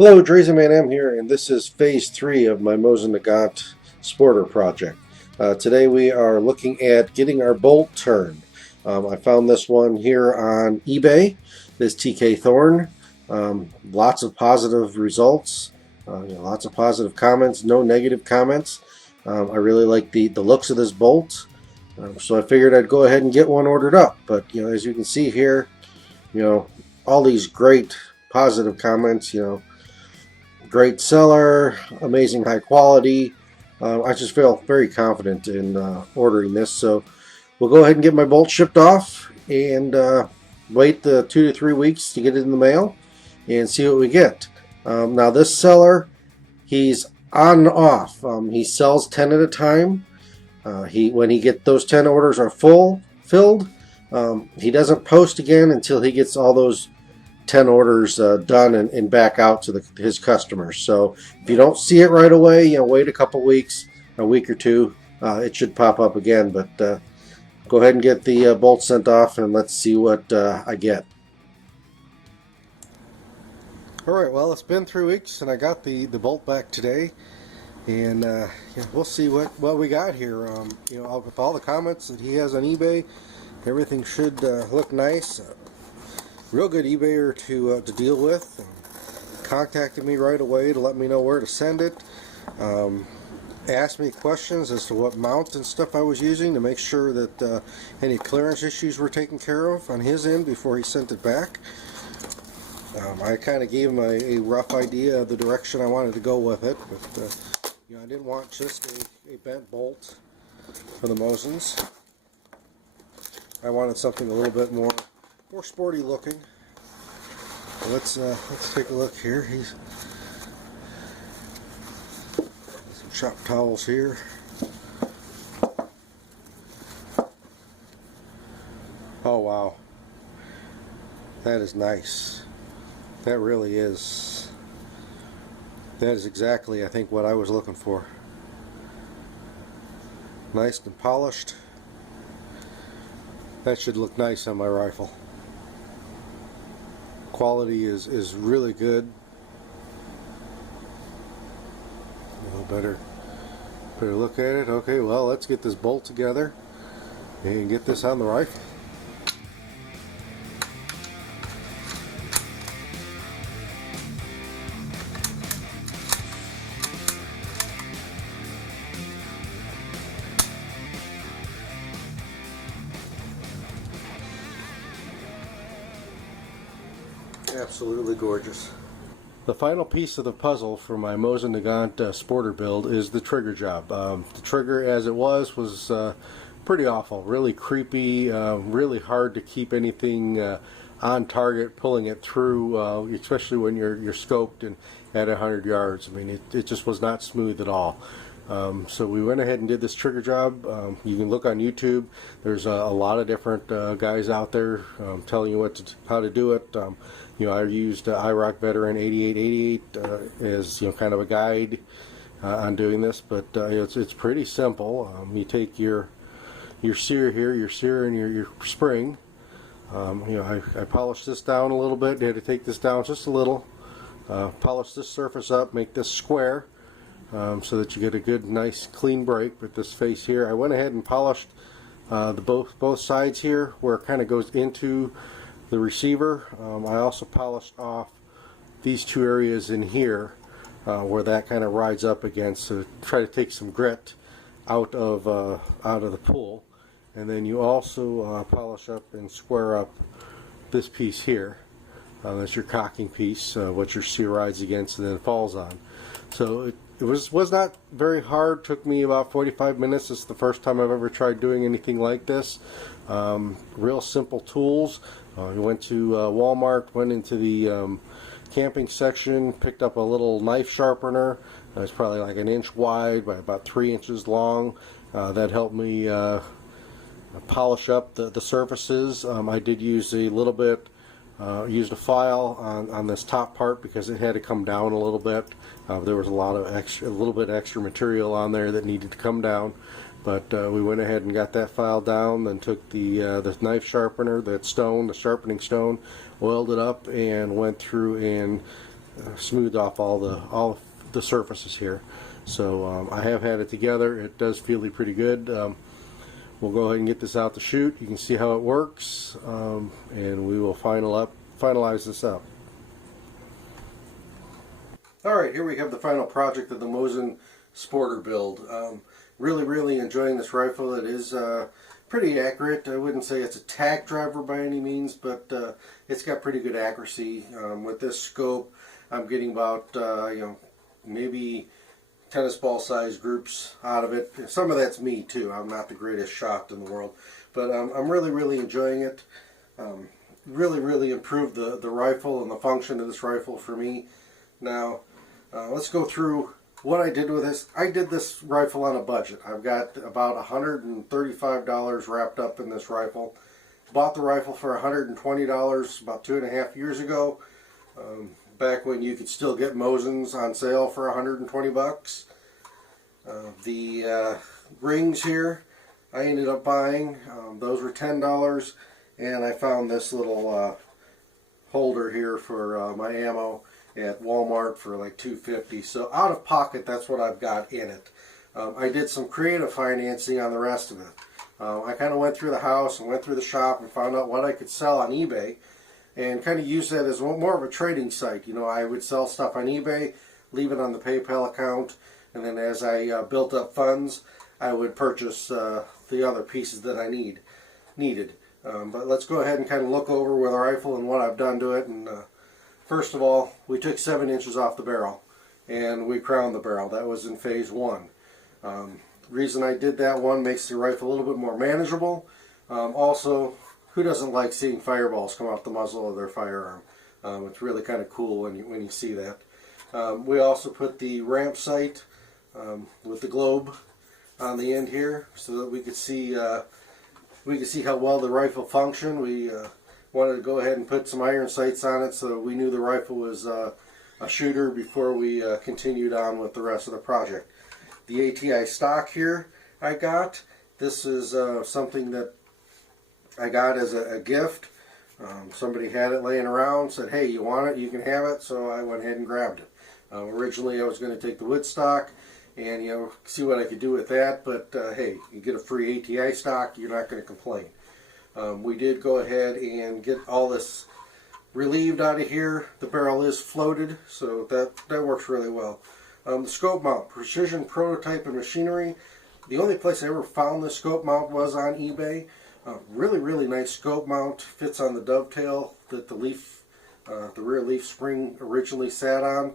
Hello, Drazen Man M here, and this is phase 3 of my Mosin Nagant Sporter project. Today we are looking at getting our bolt turned. I found this one here on eBay, this TK Thorn. Lots of positive results, lots of positive comments, no negative comments. I really like the looks of this bolt, so I figured I'd go ahead and get one ordered up. But as you can see here, all these great positive comments, great seller, amazing high quality. I just feel very confident in ordering this, so we'll go ahead and get my bolt shipped off and wait the 2 to 3 weeks to get it in the mail and see what we get. Now this seller, he's on and off. He sells 10 at a time. When he get those 10 orders are filled, he doesn't post again until he gets all those 10 orders done and back out to his customers. So if you don't see it right away, wait a couple weeks, a week or two, it should pop up again. But go ahead and get the bolt sent off, and let's see what I get. Alright, well, it's been 3 weeks and I got the bolt back today, and we'll see what we got here. With all the comments that he has on eBay, everything should look nice. Real good eBayer to deal with. Contacted me right away to let me know where to send it. Asked me questions as to what mount and stuff I was using to make sure that any clearance issues were taken care of on his end before he sent it back. I kind of gave him a rough idea of the direction I wanted to go with it, but I didn't want just a bent bolt for the Mosins. I wanted something a little bit more sporty looking. Let's take a look here. He's some shop towels here. Oh wow, that is nice. That really is. That is exactly, I think, what I was looking for. Nice and polished. That should look nice on my rifle. Quality is really good. A little better look at it. Okay, well, let's get this bolt together and get this on the rifle. Absolutely gorgeous. The final piece of the puzzle for my Mosin Nagant Sporter build is the trigger job. The trigger as it was pretty awful, really creepy, really hard to keep anything on target, pulling it through, especially when you're scoped and at 100 yards. I mean, it just was not smooth at all. So we went ahead and did this trigger job. You can look on YouTube. There's a lot of different guys out there telling you how to do it. I used IROC Veteran 8888 as kind of a guide on doing this, but it's pretty simple. You take your sear here, your sear and your spring. I polished this down a little bit. You had to take this down just a little. Polish this surface up, make this square. So that you get a good, nice, clean break with this face here. I went ahead and polished both sides here where it kind of goes into the receiver. I also polished off these two areas in here where that kind of rides up against to try to take some grit out of the pull. And then you also polish up and square up this piece here. That's your cocking piece, what your sear rides against and then falls on. So it was not very hard. Took me about 45 minutes. This is the first time I've ever tried doing anything like this. Real simple tools. We went to Walmart, went into the camping section, picked up a little knife sharpener. It's probably like 1 inch wide by about 3 inches long. That helped me polish up the surfaces. I did use a little bit. Used a file on this top part because it had to come down a little bit. There was a little bit extra material on there that needed to come down, but we went ahead and got that file down. Then took the knife sharpener, the sharpening stone, oiled it up, and went through and smooth off all the surfaces here. So I have had it together. It does feel pretty good. We'll go ahead and get this out to shoot. You can see how it works, and we will finalize this up. Alright, here we have the final project of the Mosin Sporter build. Really enjoying this rifle. It is pretty accurate. I wouldn't say it's a tack driver by any means, but it's got pretty good accuracy. With this scope, I'm getting about maybe tennis ball size groups out of it. Some of that's me too. I'm not the greatest shot in the world, but I'm really enjoying it. Really improved the rifle and the function of this rifle for me. Now let's go through what I did with this. I did this rifle on a budget. I've got about $135 wrapped up in this rifle. Bought the rifle for $120 about 2.5 years ago. Back when you could still get Mosins on sale for 120 bucks. The rings here I ended up buying. Those were $10, and I found this little holder here for my ammo at Walmart for like $2.50. So out of pocket, that's what I've got in it. I did some creative financing on the rest of it. I kind of went through the house and went through the shop and found out what I could sell on eBay, and kind of use that as more of a trading site. You know, I would sell stuff on eBay, leave it on the PayPal account, and then as I built up funds, I would purchase the other pieces that I needed. But let's go ahead and kind of look over with the rifle and what I've done to it. And first of all, we took 7 inches off the barrel, and we crowned the barrel. That was in phase 1. Reason I did that, one, makes the rifle a little bit more manageable. Also, who doesn't like seeing fireballs come out the muzzle of their firearm? It's really kind of cool when you see that. We also put the ramp sight with the globe on the end here, so that we could see how well the rifle functioned. We wanted to go ahead and put some iron sights on it, so we knew the rifle was a shooter before we continued on with the rest of the project. The Ati Stock here I got. This is something that I got as a gift. Somebody had it laying around, said, hey, you want it, you can have it, so I went ahead and grabbed it. Originally I was going to take the wood stock and see what I could do with that, but hey, you get a free Ati stock, you're not going to complain. We did go ahead and get all this relieved out of here. The barrel is floated, so that works really well. The scope mount, Precision Prototype and Machinery. The only place I ever found this scope mount was on eBay. Really nice scope mount. Fits on the dovetail that the rear leaf spring originally sat on.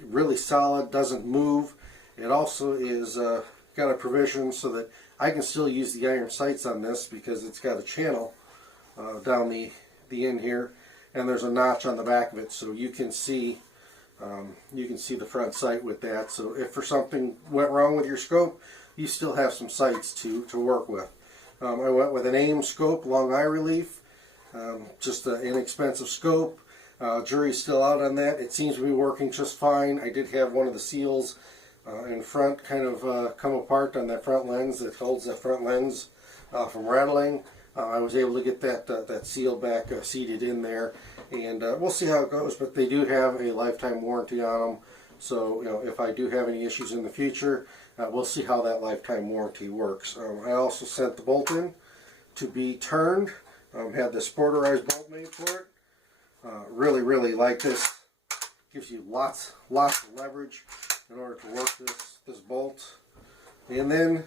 Really solid, doesn't move. It also is got a provision so that I can still use the iron sights on this, because it's got a channel down the end here, and there's a notch on the back of it, so you can see the front sight with that. So if for something went wrong with your scope, you still have some sights to work with. I went with an AIM scope, long eye relief, just an inexpensive scope. Jury's still out on that. It seems to be working just fine. I did have one of the seals in front kind of come apart on that front lens that holds that front lens from rattling. I was able to get that seal back seated in there, and we'll see how it goes. But they do have a lifetime warranty on them, so if I do have any issues in the future, we'll see how that lifetime warranty works. I also sent the bolt in to be turned. Had the sporterized bolt made for it. Really like this. Gives you lots of leverage in order to work this bolt. And then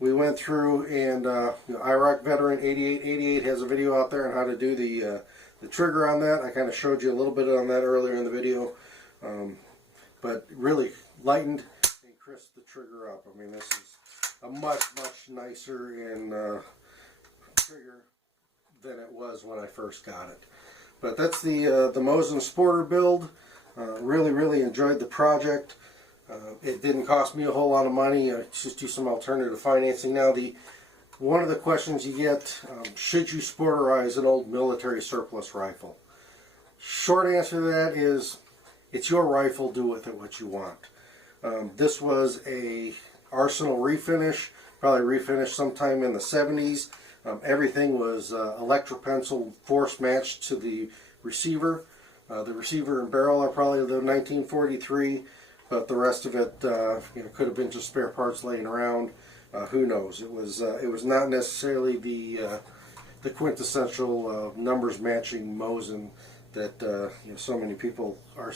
we went through, and Iraq Veteran 8888 has a video out there on how to do the trigger on that. I kind of showed you a little bit on that earlier in the video, but really lightened and crisped the trigger up. I mean, this is a much nicer and trigger than it was when I first got it. But that's the Mosin Sporter build. Really enjoyed the project. It didn't cost me a whole lot of money. Just do some alternative financing. Now, one of the questions you get, should you sporterize an old military surplus rifle? Short answer to that is, it's your rifle, do with it what you want. This was a Arsenal refinish, probably refinished sometime in the 70s. Everything was electropencil force matched to the receiver. The receiver and barrel are probably the 1943, but the rest of it could have been just spare parts laying around. Who knows? It was not necessarily the quintessential numbers matching Mosin that so many people are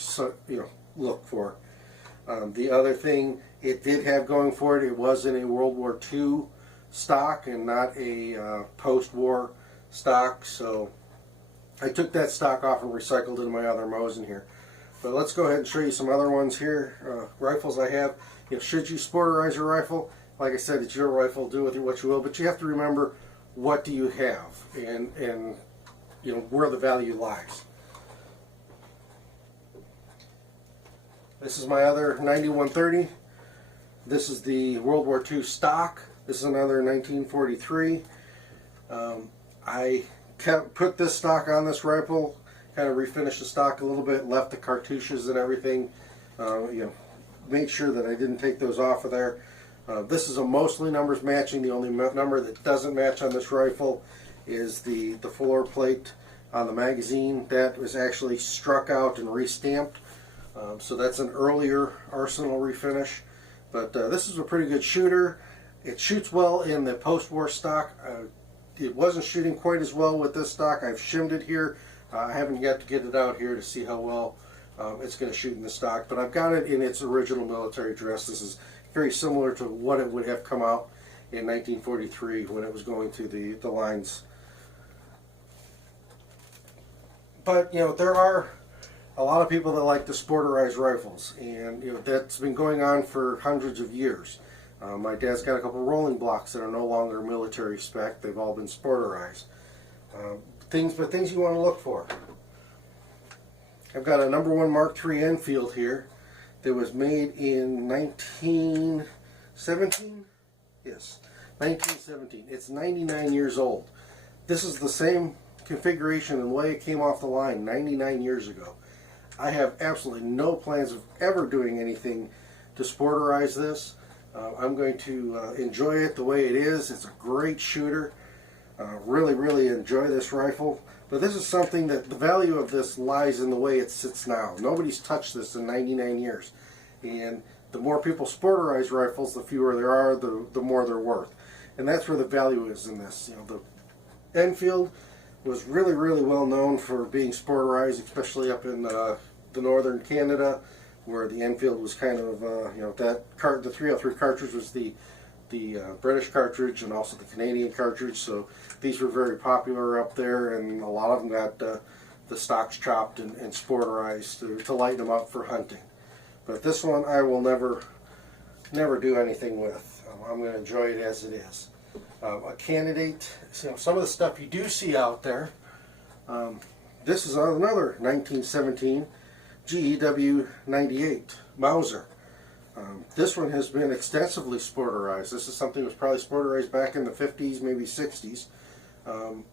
look for. The other thing it did have going for it, it was in a World War II stock and not a post-war stock, so I took that stock off and recycled it in my other Mosin here. But let's go ahead and show you some other ones here, rifles I have. Should you sporterize your rifle, like I said, it's your rifle, do with it what you will, but you have to remember what do you have and where the value lies. This is my other 9130. This is the World War II stock. This is another 1943. I put this stock on this rifle, kind of refinished the stock a little bit, left the cartouches and everything, made sure that I didn't take those off of there. This is a mostly numbers matching. The only number that doesn't match on this rifle is the floor plate on the magazine. That was actually struck out and restamped. So that's an earlier Arsenal refinish. But this is a pretty good shooter. It shoots well in the post-war stock. It wasn't shooting quite as well with this stock. I've shimmed it here. I haven't yet to get it out here to see how well it's going to shoot in the stock. But I've got it in its original military dress. This is very similar to what it would have come out in 1943 when it was going through the lines. But there are a lot of people that like to sporterize rifles, and that's been going on for hundreds of years. My dad's got a couple rolling blocks that are no longer military spec. They've all been sporterized. Things you want to look for. I've got a #1 Mark III Enfield here that was made in 1917. Yes, 1917. It's 99 years old. This is the same configuration and the way it came off the line 99 years ago. I have absolutely no plans of ever doing anything to sporterize this. I'm going to enjoy it the way it is. It's a great shooter. Really enjoy this rifle. But this is something that the value of this lies in the way it sits now. Nobody's touched this in 99 years. And the more people sporterize rifles, the fewer there are, the more they're worth. And that's where the value is in this. The Enfield was really well known for being sporterized, especially up in the northern Canada, where the Enfield was kind of the 303 cartridge was the British cartridge and also the Canadian cartridge, so these were very popular up there, and a lot of them got the stocks chopped and sporterized to lighten them up for hunting. But this one I will never do anything with. I'm going to enjoy it as it is. A candidate, some of the stuff you do see out there. This is another 1917 GEW 98 Mauser. This one has been extensively sporterized. This is something that was probably sporterized back in the 50s, maybe 60s.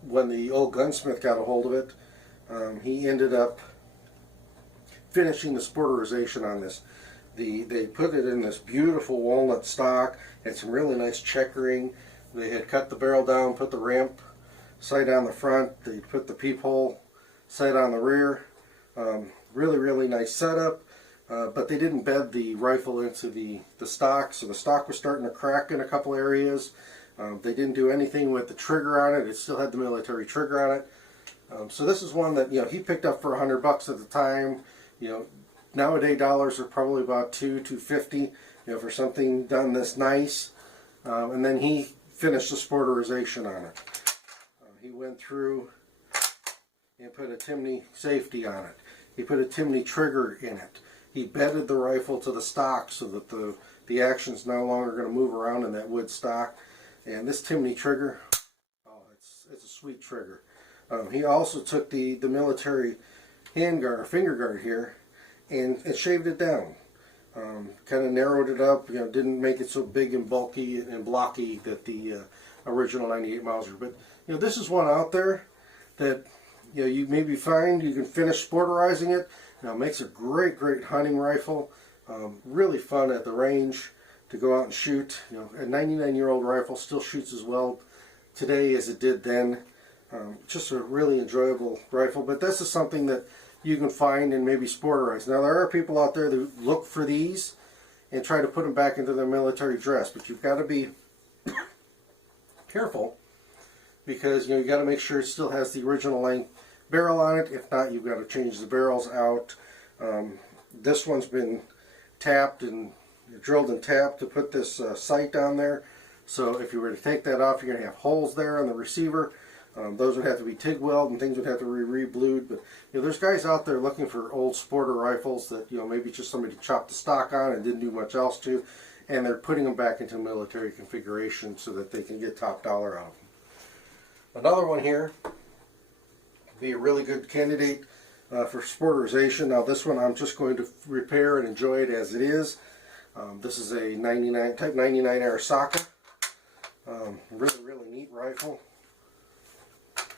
When the old gunsmith got a hold of it, he ended up finishing the sporterization on this. They put it in this beautiful walnut stock, had some really nice checkering. They had cut the barrel down, put the ramp sight on the front, they put the peephole sight on the rear. Really nice setup, but they didn't bed the rifle into the stock, so the stock was starting to crack in a couple areas. They didn't do anything with the trigger on it. It still had the military trigger on it. So this is one that he picked up for $100 at the time. Nowadays dollars are probably about $250 for something done this nice. And then he finished the sporterization on it. He went through and put a Timney safety on it. He put a Timney trigger in it. He bedded the rifle to the stock so that the action's no longer going to move around in that wood stock. And this Timney trigger, it's a sweet trigger. He also took the military handguard, finger guard here, and shaved it down. Kind of narrowed it up, didn't make it so big and bulky and blocky that the original 98 Mauser. But this is one out there that you maybe find you can finish sporterizing it. It makes a great hunting rifle. Really fun at the range to go out and shoot. A 99-year-old rifle still shoots as well today as it did then. Just a really enjoyable rifle. But this is something that you can find and maybe sporterize. Now there are people out there that look for these and try to put them back into their military dress, but you've got to be careful, because you got to make sure it still has the original length barrel on it. If not, you've got to change the barrels out. This one's been tapped and drilled and tapped to put this sight on there. So if you were to take that off, you're going to have holes there on the receiver. Those would have to be TIG weld, and things would have to be re-blued. But there's guys out there looking for old sporter rifles that maybe just somebody chopped the stock on and didn't do much else to, and they're putting them back into military configuration so that they can get top dollar out of them. Another one here would be a really good candidate for sporterization. Now this one I'm just going to repair and enjoy it as it is. This is a Type 99 Arisaka. Really neat rifle.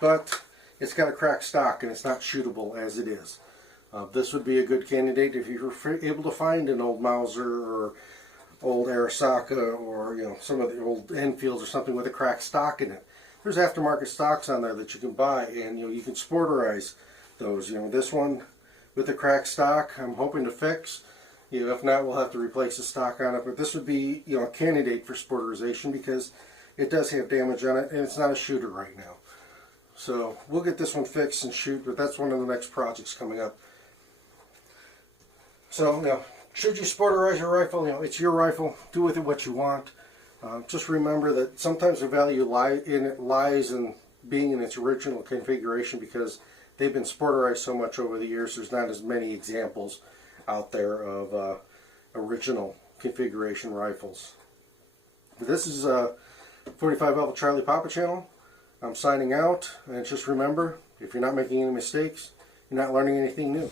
But it's got a cracked stock and it's not shootable as it is. This would be a good candidate if you're able to find an old Mauser or old Arisaka, or some of the old Enfields or something with a cracked stock in it. There's aftermarket stocks on there that you can buy, and you can sporterize those. This one with the cracked stock I'm hoping to fix. If not, we'll have to replace the stock on it. But this would be a candidate for sporterization because it does have damage on it and it's not a shooter right now. So we'll get this one fixed and shoot, but that's one of the next projects coming up. So now, should you sporterize your rifle? It's your rifle. Do with it what you want. Just remember that sometimes the value lies in being in its original configuration, because they've been sporterized so much over the years. There's not as many examples out there of original configuration rifles. This is 45 Alpha Charlie Papa channel. I'm signing out, and just remember, if you're not making any mistakes, you're not learning anything new.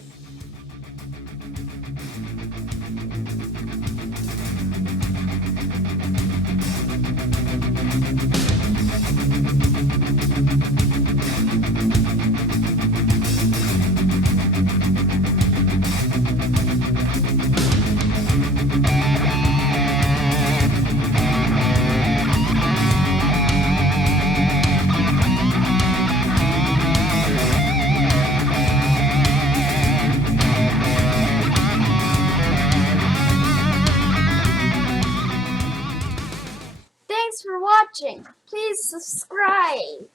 Thanks for watching. Please subscribe.